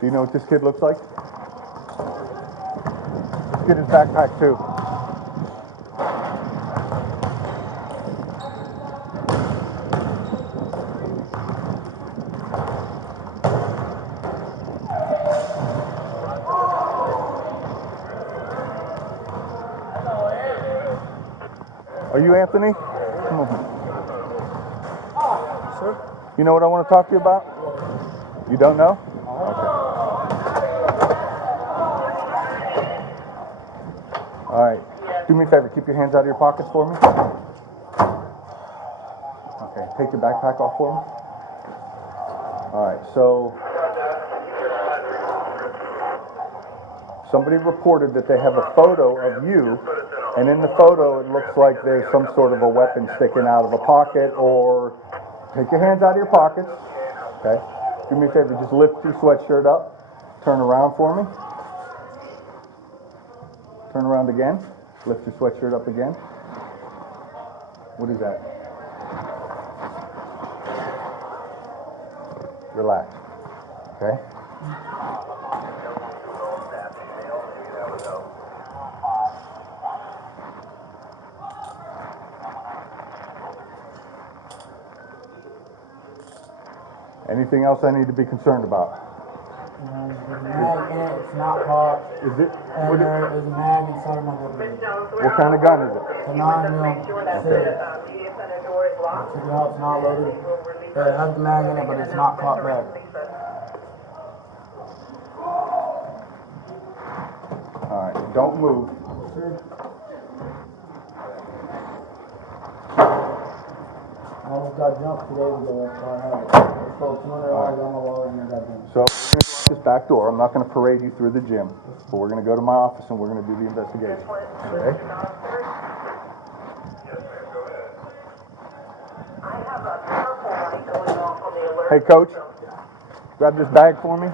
Do you know what this kid looks like? Let's get his backpack too. Are you Anthony? Come on. Sir? You know what I want to talk to you about? You don't know? Okay. All right. Do me a favor. Keep your hands out of your pockets for me. Okay. Take your backpack off for me. All right. So somebody reported that they have a photo of you, and in the photo it looks like there's some sort of a weapon sticking out of a pocket, or take your hands out of your pockets. Okay. Do me a favor. Just lift your sweatshirt up. Turn around for me. Turn around again. Lift your sweatshirt up again. What is that? Relax. Okay? Anything else I need to be concerned about? There's a mag in it, it's not hot. Is it? And there is a mag inside of my book bag. What kind of gun is it? It's a 9mm Sig. Check it out, it's not loaded. It has the mag in it, but it's not caught back. Alright, don't move. I almost got jumped 2 days ago, that's why I have it. I sold $200 on my wallet and I got jumped. So, we're going to go out this back door. I'm not going to parade you through the gym, but we're going to go to my office and we're going to do the investigation. Okay? Hey, Coach, grab this bag for me.